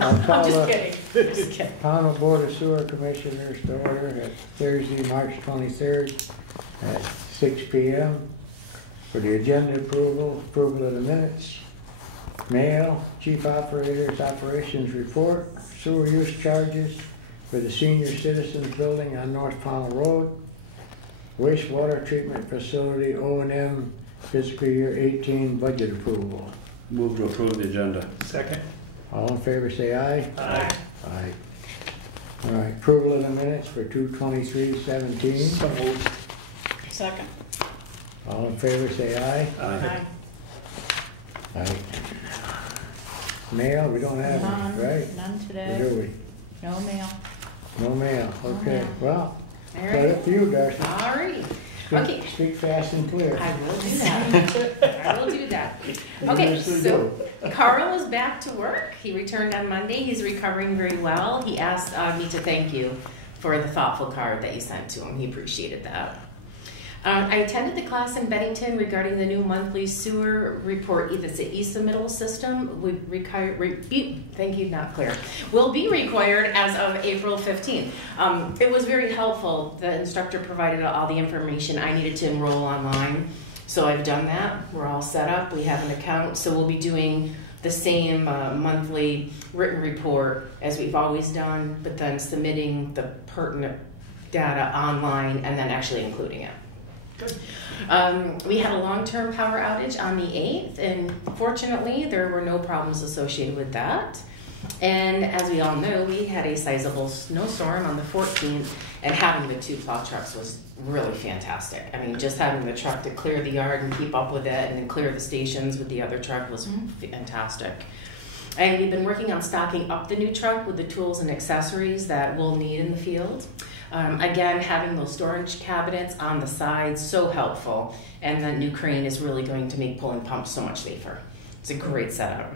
I'll call I'm just the kidding. Just kidding. Pownal Board of Sewer Commissioners to order at Thursday, March 23rd at 6 p.m. for the agenda approval of the minutes, mail, chief operator's operations report, sewer use charges for the senior citizens building on North Pownal Road, wastewater treatment facility O&M fiscal year 18 budget approval. Move to approve the agenda. Second. All in favor say aye. Aye. Aye. All right, approval of the minutes for 2/23/17. So moved. Second. All in favor say aye. Aye. Aye. Mail, we don't have None, any, right? none Or today. do we? No mail. No mail, No okay. mail. Well, All right up right. to you, Darcy. All right. Speak- Okay. Speak fast and clear. I will do that. I will do that. Okay, usually so Carl is back to work. He returned on Monday. He's recovering very well. He asked me to thank you for the thoughtful card that you sent to him. He appreciated that. I attended the class in Bennington regarding the new monthly sewer report. It's the e-submittal system. Thank you, not clear. Will be required as of April 15th. It was very helpful. The instructor provided all the information I needed to enroll online. So I've done that. We're all set up. We have an account. So we'll be doing the same monthly written report as we've always done, but then submitting the pertinent data online and then actually including it. We had a long-term power outage on the 8th, and fortunately there were no problems associated with that. And as we all know, we had a sizable snowstorm on the 14th, and having the 2 plow trucks was really fantastic. I mean, just having the truck to clear the yard and keep up with it and then clear the stations with the other truck was fantastic. And we've been working on stocking up the new truck with the tools and accessories that we'll need in the field. Again, having those storage cabinets on the sides, so helpful. And the new crane is really going to make pulling pumps so much safer. It's a great setup.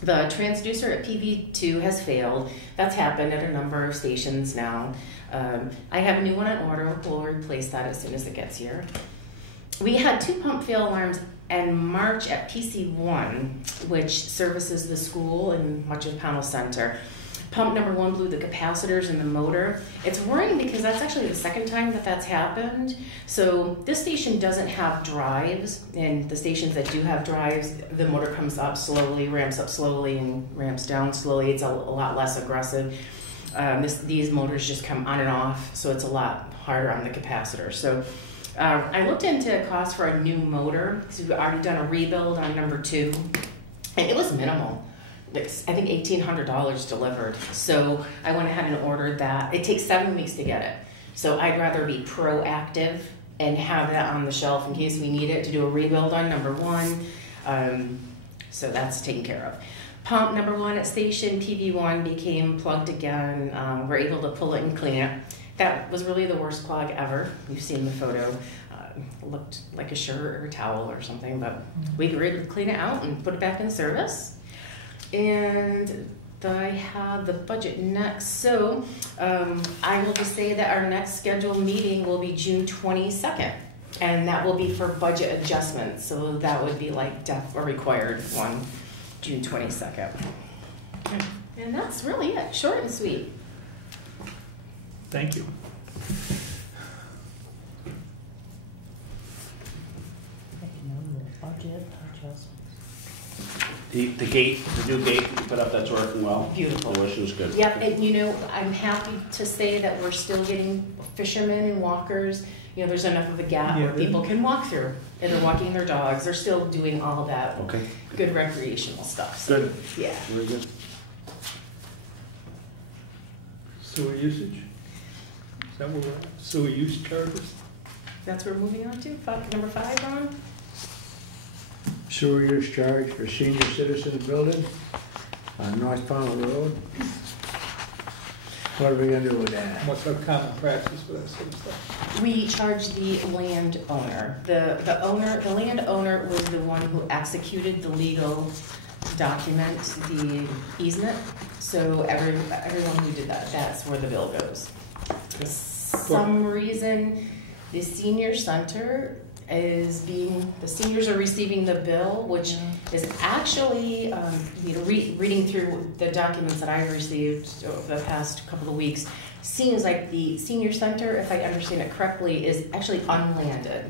The transducer at PV2 has failed. That's happened at a number of stations now. I have a new one on order. We'll replace that as soon as it gets here. We had 2 pump fail alarms in March at PC1, which services the school and much of Pownal Center. Pump number 1 blew the capacitors in the motor. It's worrying because that's actually the second time that that's happened. So this station doesn't have drives, and the stations that do have drives, the motor comes up slowly, ramps up slowly, and ramps down slowly. It's a lot less aggressive. These motors just come on and off, so it's a lot harder on the capacitor. So I looked into cost for a new motor because we've already done a rebuild on number 2, and it was minimal. I think $1,800 delivered. So I went ahead and ordered that. It takes 7 weeks to get it. So I'd rather be proactive and have that on the shelf in case we need it to do a rebuild on number 1. So that's taken care of. Pump number 1 at station PV1 became plugged again. We're able to pull it and clean it. That was really the worst clog ever. You've seen the photo. It looked like a shirt or a towel or something, but we were able to clean it out and put it back in service. And I have the budget next. So I will just say that our next scheduled meeting will be June 22nd. And that will be for budget adjustments. So that would be like a required one, June 22nd. And that's really it, short and sweet. Thank you. Budget adjustments. The gate, the new gate you put up, that's working well. Beautiful. The wish was good. Yep, and you know, I'm happy to say that we're still getting fishermen and walkers. You know, there's enough of a gap where people can walk through, and they're walking their dogs. They're still doing all that good recreational stuff. So, Good. Yeah. Very good. Sewer usage? Is that what we're at? Sewer use charges? That's what we're moving on to. Number 5, Ron? Sewer use charge for senior citizens building on North Pownal Road. What are we gonna do with that? What's our common practice for that sort of stuff? We charge the landowner. The landowner was the one who executed the legal document, the easement. So everyone who did that, that's where the bill goes. For some reason, the senior center the seniors are receiving the bill, which is actually, reading through the documents that I've received over the past couple of weeks, seems like the senior center, if I understand it correctly, is actually unlanded.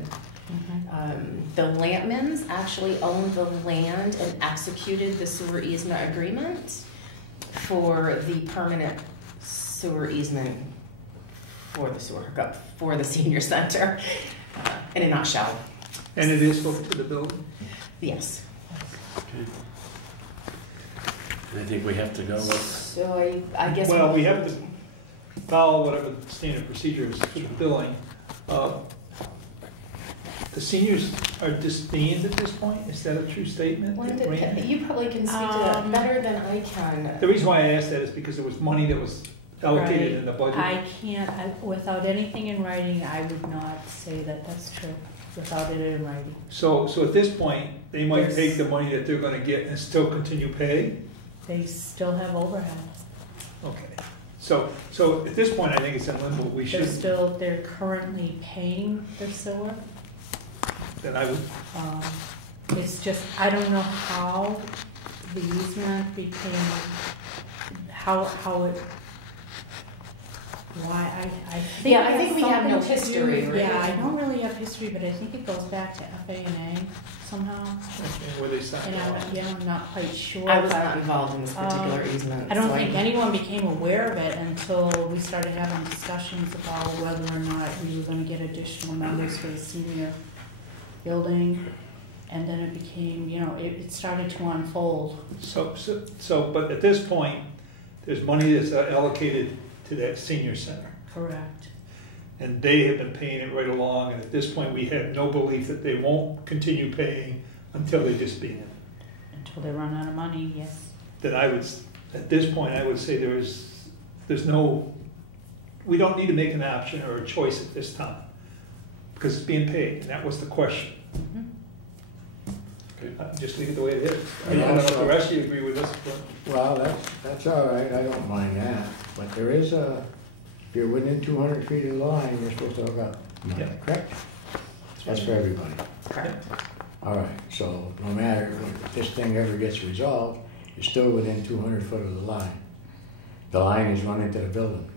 The Lampmans actually owned the land and executed the sewer easement agreement for the permanent sewer easement for the sewer hookup for the senior center, in a nutshell. And it is hooked to the building? Yes. Okay. I think we have to go with, So I guess. Well, we have to follow whatever the standard procedure is for the billing. The seniors are disbanded at this point? Is that a true statement? Linda, you probably can speak to that better than I can. The reason why I asked that is because there was money that was allocated in the budget. I can't, without anything in writing, I would not say that that's true, without it in writing. So at this point, they might Yes. take the money that they're gonna get and still continue paying? They still have overhead. Okay. So at this point, I think it's in limbo. We should, They're currently paying the sewer. then I would, It's just, I don't know how the easement became, how it, why, I think. Yeah, I think it's we have no something to do- history, right? Yeah, I don't really have history, but I think it goes back to FA&A somehow. where they signed And off. I'm not quite sure. I was but not involved in this particular easement. I don't so think anyone became aware of it until we started having discussions about whether or not we were gonna get additional members for the senior building. And then it became, it started to unfold. But at this point, there's money that's allocated to that senior center. Correct. And they have been paying it right along, and at this point, we have no belief that they won't continue paying until they disband. Until they run out of money, yes. Then at this point, I would say there's no, we don't need to make an option or a choice at this time, because it's being paid, and that was the question. Mhm. Just leave it the way it is. I And don't know if also- the rest of you agree with this, but. Well, that's all right, I don't mind that, but there is if you're within 200 feet of the line, you're supposed to hook up, Yeah. correct? That's for everybody. Correct. All right, so no matter if this thing ever gets resolved, you're still within 200 foot of the line. The line is run into the building.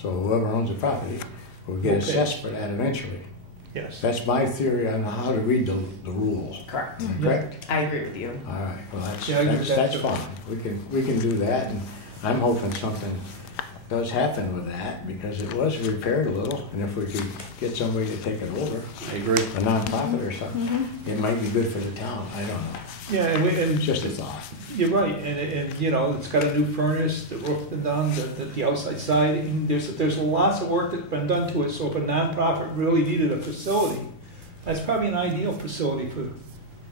So whoever owns the property will get Okay. assessed for that eventually. Yes. That's my theory on how to read the rules. Correct. Correct? I agree with you. All right, well, Yeah, I agree with that that's too. fine. We can do that, and I'm hoping something does happen with that, because it was repaired a little, and if we could get somebody to take it over, I agree. a nonprofit or something, Mm-hmm. it might be good for the town, I don't know. Yeah, and It's just a thought. you're right, and it's got a new furnace, the roof's been done, the outside siding, there's lots of work that's been done to it, so if a nonprofit really needed a facility, that's probably an ideal facility for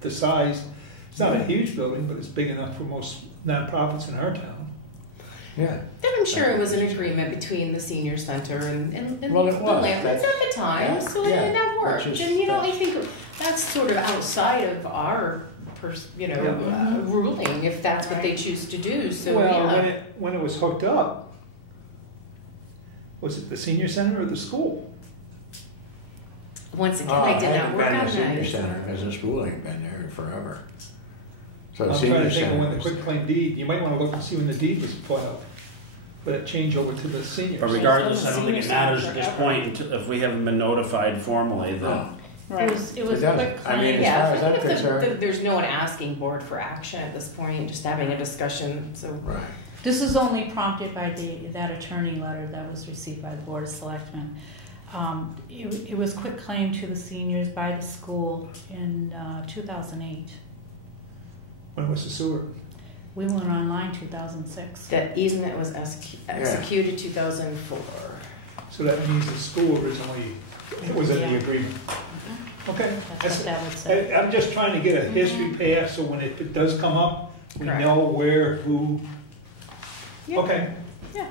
the size. It's not a huge building, but it's big enough for most nonprofits in our town. Yeah. And I'm sure it was an agreement between the senior center and Well, it the was. Lampmans at the time, Yeah, so yeah, that worked. which is- And I think that's sort of outside of our, ruling, if that's what they choose to do, so Well, yeah. when it was hooked up, was it the senior center or the school? Once again, I did not work on It had to been the that. senior center, because the school ain't been there forever. So I'm the trying senior to think of center when the was, quitclaim deed, you might want to look and see when the deed was put up, but it changed over to the seniors. But regardless, I don't think it Senior matters center at this forever. point if we haven't been notified formally that. oh, It was It doesn't. quick I mean, claim. as far Yeah, as I I'm think if concerned- there's no one asking board for action at this point, just having a discussion, so. right. This is only prompted by that attorney letter that was received by the Board of Selectmen. It was quick claim to the seniors by the school in 2008. When was the sewer? We went online 2006. The easement was executed 2004. So that means the school originally was in the Yeah. agreement. Okay. That's what that would say. I'm just trying to get a history path, so when it does come up, we Correct. know where, who. Yeah. Okay. Yeah.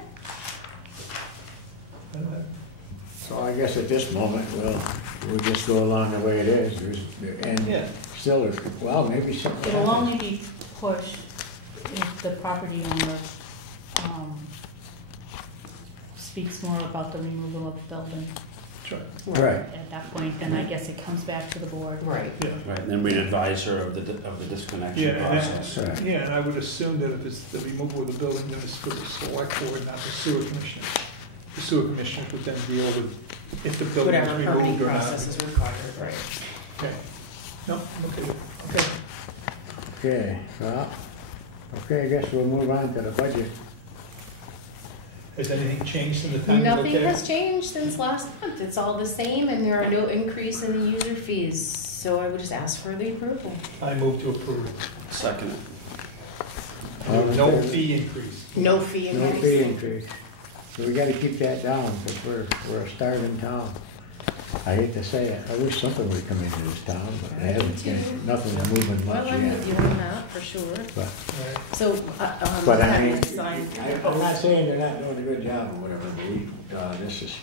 So I guess at this moment, we'll just go along the way it is. And Yeah. still, well, maybe something. It will happens. only be pushed if the property owner speaks more about the removal of the building. That's right. Right. At that point, then I guess it comes back to the board. Right. Yeah. Right, and then we'd advise her of the disconnection Yeah, process. Right. yeah, and I would assume that if it's the removal of the building, then it's for the select board, not the sewer commission. The sewer commission would then deal with if the building is Whatever permitting removed or not. process is required, right. Okay. No, okay, okay. Okay, well, okay, I guess we'll move on to the budget. Has anything changed in the time you looked Nothing at it? has changed since last month. It's all the same and there are no increase in the user fees. So I would just ask for the approval. I move to approve. Second. All in No favor? fee increase. No fee No increase. fee increase. So we gotta keep that down, because we're a starving town. I hate to say it, I wish something would come into this town, but it hasn't been, nothing's moving Well, much I'm with you yet. on that for sure. But, Right. So, but I having mean, it signed. I'm not saying they're not doing a good job or whatever, but this is,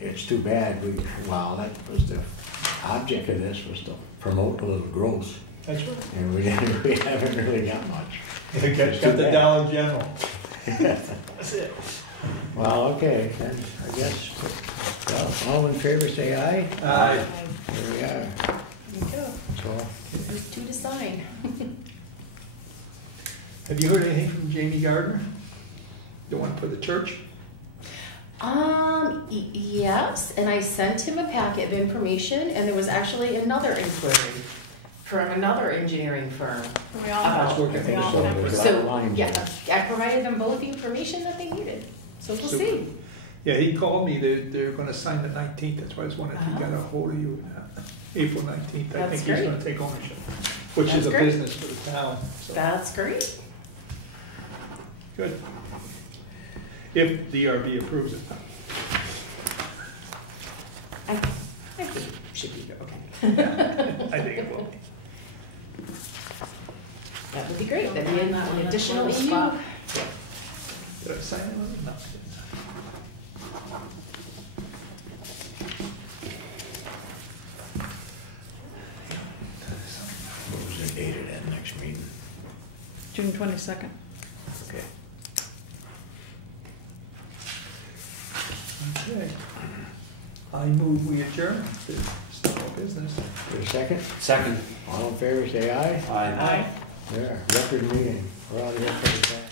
it's too bad. Well, that was the object of this, was to promote a little growth, That's right. and we haven't really got much. You got the Dollar General. That's it. Well, okay, then, I guess, well, all in favor, say aye. Aye. Here we are, There you go. so, There's two to sign. Have you heard anything from Jamie Gardner? The one for the church? Yes, and I sent him a packet of information, and there was actually another inquiry from another engineering firm. We all About- That's working. we all So have there's a lot of So, lines yeah, there. I provided them both the information that they needed, so we'll Super. see. Yeah, he called me, they're gonna sign the 19th, that's why I was wondering if he got a hold of you. April 19th, I That's think he's great. gonna take ownership, which is That's a great. business for the town, so, That's great. good. If DRB approves it. I think it should be okay. I think it will. That would be great, that'd be an additional Little EU. spot. Did I sign it? No. What was the date of that next meeting? June 22nd. Okay. Okay. I move we adjourn, there's no more business. For a second, Second. all in favor, say aye. Aye. There, record meeting, we're out of here pretty fast.